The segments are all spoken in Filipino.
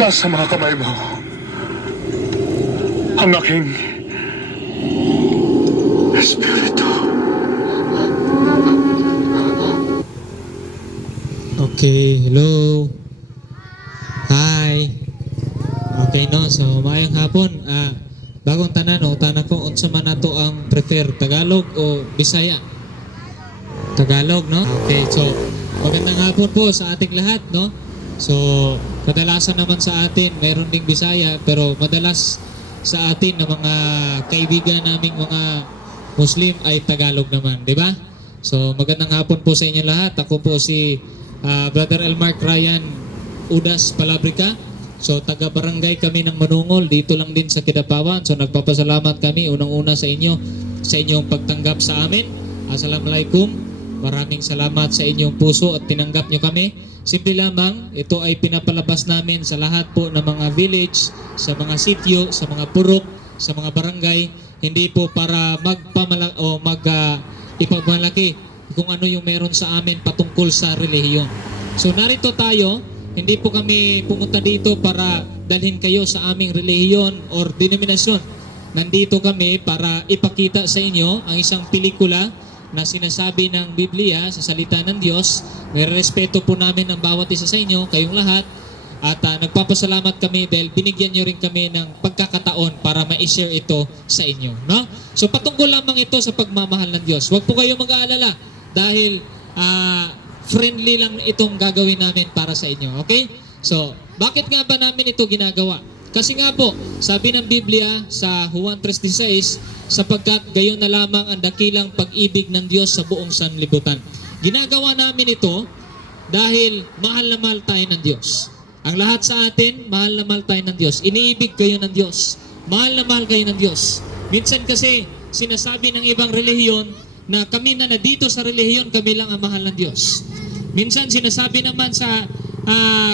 Nasa mga kamay mo ang aking espiritu. Okay, hello. Hi. Okay no, so maayong hapon. Bagong tanan o tanan ko unsa man nato ang prefer, Tagalog o Bisaya? Tagalog, no? Okay, so magandang hapon po sa ating lahat, no? So kadalasan naman sa atin mayroon ding Bisaya, pero madalas sa atin na mga kaibigan naming mga Muslim ay Tagalog naman, di ba? So magandang hapon po sa inyo lahat. Ako po si Brother Elmark Ryan Udas Palabrica. So taga-barangay kami ng Manungol, dito lang din sa Kidapawan. So nagpapasalamat kami unang-una sa inyo, sa inyong pagtanggap sa amin. Assalamualaikum. Maraming salamat sa inyong puso at tinanggap nyo kami. Simple lamang, ito ay pinapalabas namin sa lahat po ng mga village, sa mga sityo, sa mga purok, sa mga barangay. Hindi po para ipagmalaki kung ano yung meron sa amin patungkol sa relihiyon. So narito tayo, hindi po kami pumunta dito para dalhin kayo sa aming relihiyon or denominasyon. Nandito kami para ipakita sa inyo ang isang pelikula na sinasabi ng Biblia sa salita ng Diyos. May respeto po namin ang bawat isa sa inyo, kayong lahat. At nagpapasalamat kami dahil binigyan nyo rin kami ng pagkakataon para ma-share ito sa inyo. No? So patungkol lamang ito sa pagmamahal ng Diyos. Huwag po kayo mag-aalala dahil friendly lang itong gagawin namin para sa inyo. Okay? So, bakit nga ba namin ito ginagawa? Kasi nga po, sabi ng Biblia sa Juan 3:16, sapagkat gayon na lamang ang dakilang pag-ibig ng Diyos sa buong sanlibutan. Ginagawa namin ito dahil mahal na mahal tayo ng Diyos. Ang lahat sa atin, mahal na mahal tayo ng Diyos. Iniibig kayo ng Diyos. Mahal na mahal kayo ng Diyos. Minsan kasi, sinasabi ng ibang relihiyon na kami na dito sa relihiyon, kami lang ang mahal ng Diyos. Minsan sinasabi naman sa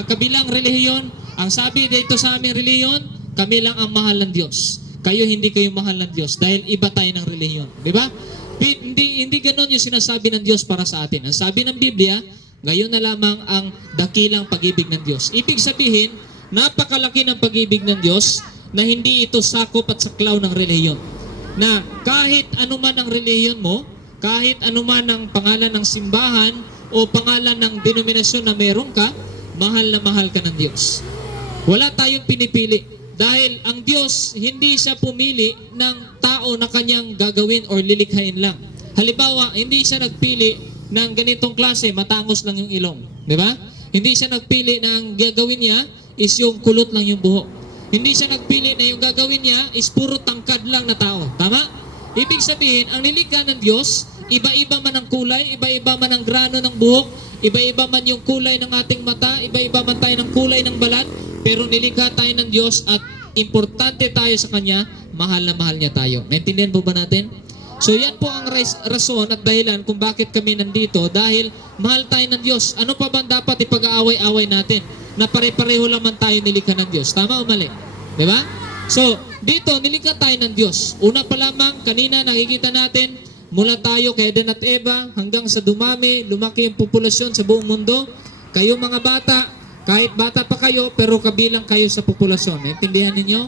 kabilang relihiyon, ang sabi dito sa aming relihiyon, kami lang ang mahal ng Diyos. Kayo hindi kayo mahal ng Diyos dahil iba tayo ng relihiyon. Di ba? Hindi ganoon yung sinasabi ng Diyos para sa atin. Ang sabi ng Biblia, gayon na lamang ang dakilang pag-ibig ng Diyos. Ibig sabihin, napakalaki ng pag-ibig ng Diyos na hindi ito sakop at saklaw ng relihiyon. Na kahit anuman ang relihiyon mo, kahit anuman ang pangalan ng simbahan o pangalan ng denominasyon na meron ka, mahal na mahal ka ng Diyos. Wala tayong pinipili dahil ang Diyos hindi siya pumili ng tao na kanyang gagawin or lilikhain lang. Halimbawa, hindi siya nagpili ng ganitong klase, matangos lang yung ilong. Di ba? Hindi siya nagpili na ang gagawin niya is yung kulot lang yung buhok. Hindi siya nagpili na yung gagawin niya is puro tangkad lang na tao. Tama? Ibig sabihin, ang nilikha ng Diyos, iba-iba man ang kulay, iba-iba man ang grano ng buhok, iba-iba man yung kulay ng ating mata, iba-iba man tayo ng kulay ng balat, pero nilikha tayo ng Diyos at importante tayo sa Kanya, mahal na mahal niya tayo. Naintindihan po ba natin? So yan po ang rason at dahilan kung bakit kami nandito, dahil mahal tayo ng Diyos. Ano pa ba dapat ipag-aaway-away natin na pare-pareho naman tayo nilikha ng Diyos? Tama o mali? Di ba? So dito nilikha tayo ng Diyos. Una pa lamang, kanina nakikita natin, mula tayo kay Adan at Eva hanggang sa dumami, lumaki ang populasyon sa buong mundo. Kayo mga bata, kahit bata pa kayo, pero kabilang kayo sa populasyon. Naintindihan ninyo?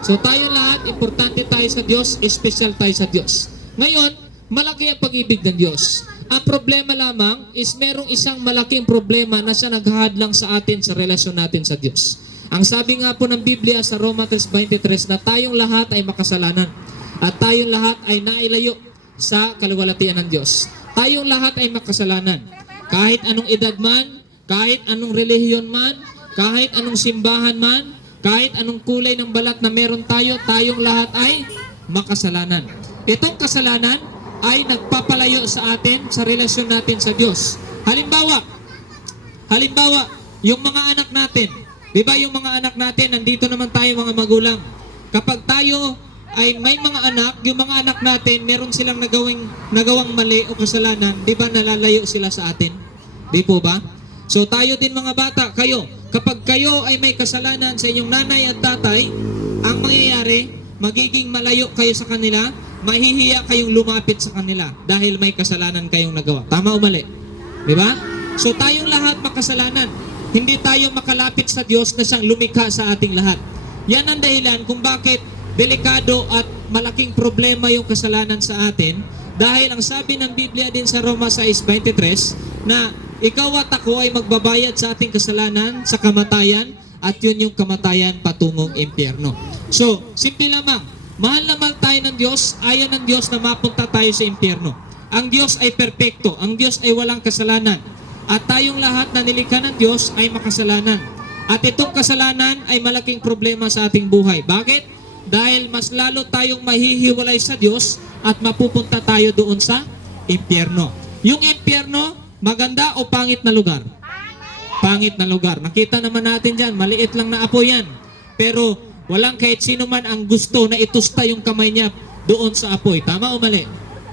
So tayo lahat, importante tayo sa Diyos, special tayo sa Diyos. Ngayon, malaki ang pag-ibig ng Diyos. Ang problema lamang is merong isang malaking problema na siya naghahadlang sa atin sa relasyon natin sa Diyos. Ang sabi nga po ng Biblia sa Roma 3:23 na tayong lahat ay makasalanan at tayong lahat ay nailayo sa kaluwalhatian ng Diyos. Tayong lahat ay makasalanan. Kahit anong edad man, kahit anong relihiyon man, kahit anong simbahan man, kahit anong kulay ng balat na meron tayo, tayong lahat ay makasalanan. Itong kasalanan ay nagpapalayo sa atin sa relasyon natin sa Diyos. Halimbawa, yung mga anak natin. Di ba yung mga anak natin, nandito naman tayo mga magulang. Kapag tayo ay may mga anak, yung mga anak natin, meron silang nagawang mali o kasalanan, di ba nalalayo sila sa atin? Di po ba? So tayo din mga bata, kayo, kapag kayo ay may kasalanan sa inyong nanay at tatay, ang mangyayari, magiging malayo kayo sa kanila, mahihiya kayong lumapit sa kanila dahil may kasalanan kayong nagawa. Tama o mali? Di ba? So tayong lahat makasalanan. hindi tayo makalapit sa Diyos na siyang lumikha sa ating lahat. Yan ang dahilan kung bakit delikado at malaking problema yung kasalanan sa atin, dahil ang sabi ng Biblia din sa Roma 6:23 na ikaw at ako ay magbabayad sa ating kasalanan sa kamatayan, at yun yung kamatayan patungong impyerno. So, simple lamang, mahal na mahal tayo ng Diyos, ayaw ng Diyos na mapunta tayo sa impyerno. Ang Diyos ay perpekto, ang Diyos ay walang kasalanan, at tayong lahat na nilikha ng Diyos ay makasalanan. At itong kasalanan ay malaking problema sa ating buhay. Bakit? Dahil mas lalo tayong mahihiwalay sa Diyos at mapupunta tayo doon sa impyerno. Yung impyerno, maganda o pangit na lugar? Pangit na lugar. Nakita naman natin dyan, maliit lang na apoy yan. Pero walang kahit sino man ang gusto na itusta yung kamay niya doon sa apoy. Tama o mali?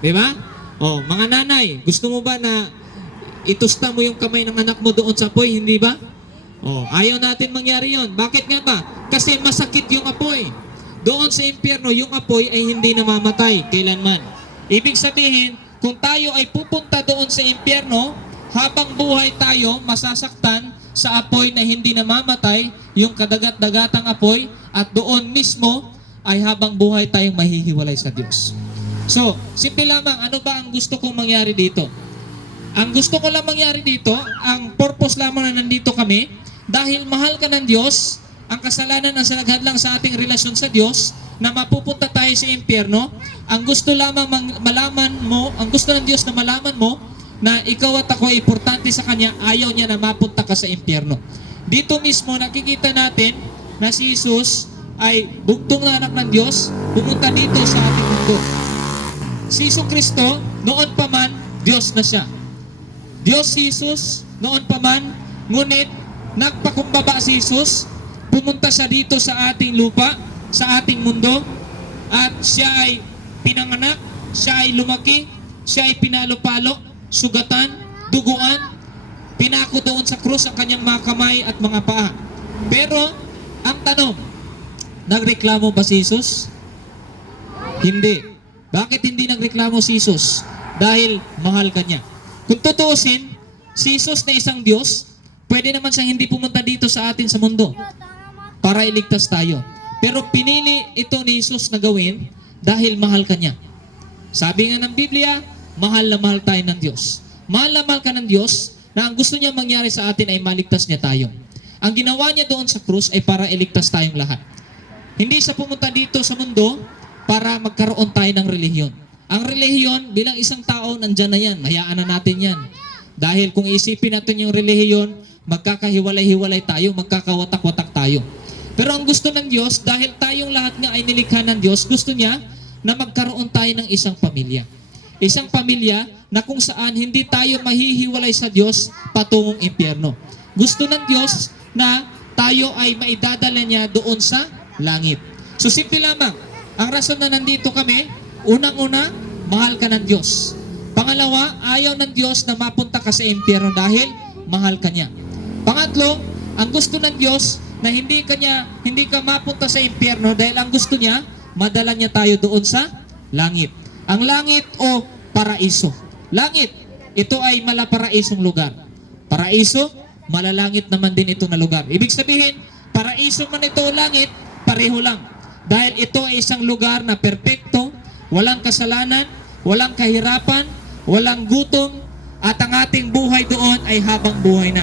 Diba? O, mga nanay, gusto mo ba na itusta mo yung kamay ng anak mo doon sa apoy? Hindi ba? O, ayaw natin mangyari yon. Bakit nga ba? Kasi masakit yung apoy. Doon sa impyerno, yung apoy ay hindi namamatay kailanman. Ibig sabihin, kung tayo ay pupunta doon sa impyerno, habang buhay tayo masasaktan sa apoy na hindi namamatay, yung kadagat-dagatang apoy, at doon mismo ay habang buhay tayong mahihiwalay sa Diyos. So, simple lamang, ano ba ang gusto kong mangyari dito? Ang gusto ko lang mangyari dito, ang purpose lamang na nandito kami, dahil mahal ka ng Diyos, ang kasalanan ang salaghadlang sa ating relasyon sa Diyos, na mapupunta tayo sa impyerno. Ang gusto lamang malaman mo, ang gusto ng Diyos na malaman mo, na ikaw at ako ay importante sa Kanya, ayaw niya na mapunta ka sa impyerno. Dito mismo nakikita natin na si Jesus ay bugtong na anak ng Diyos, pumunta dito sa ating mundo. Si Jesu Kristo, noon pa man, Diyos na siya. Diyos si Jesus, noon pa man, ngunit nagpakumbaba si Jesus, pumunta siya dito sa ating lupa, sa ating mundo, at siya ay pinanganak, siya ay lumaki, siya ay pinalo-palo, sugatan, duguan, pinako doon sa krus ang kanyang mga kamay at mga paa. Pero, ang tanong, nagreklamo ba si Jesus? Hindi. Bakit hindi nagreklamo si Jesus? Dahil mahal ka niya. Kung tutuusin, si Jesus na isang Diyos, pwede naman siyang hindi pumunta dito sa atin sa mundo para iligtas tayo. Pero pinili ito ni Jesus na gawin dahil mahal ka niya. Sabi nga ng Biblia, mahal na mahal tayo ng Diyos. Mahal na mahal ka ng Diyos na ang gusto niya mangyari sa atin ay maligtas niya tayo. Ang ginawa niya doon sa krus ay para iligtas tayong lahat. Hindi siya pumunta dito sa mundo para magkaroon tayo ng relihiyon. Ang relihiyon bilang isang tao, nandyan na yan. Hayaan na natin yan. Dahil kung isipin natin yung relihiyon, magkakahiwalay-hiwalay tayo, magkakawatak-watak tayo. Pero ang gusto ng Diyos, dahil tayong lahat nga ay nilikha ng Diyos, gusto niya na magkaroon tayo ng isang pamilya. Isang pamilya na kung saan hindi tayo mahihiwalay sa Diyos patungong impyerno. Gusto ng Diyos na tayo ay maidadala niya doon sa langit. So simple lamang, ang rason na nandito kami, unang-una, mahal ka ng Diyos. Pangalawa, ayaw ng Diyos na mapunta ka sa impyerno dahil mahal ka niya. Pangatlo, ang gusto ng Diyos na hindi ka mapunta sa impyerno dahil ang gusto niya, madala niya tayo doon sa langit. Ang langit o paraiso. Langit, ito ay malaparaisong lugar. Paraiso, malalangit naman din ito na lugar. Ibig sabihin, paraiso man ito o langit, pareho lang. Dahil ito ay isang lugar na perpekto, walang kasalanan, walang kahirapan, walang gutom, at ang ating buhay doon ay habang buhay na.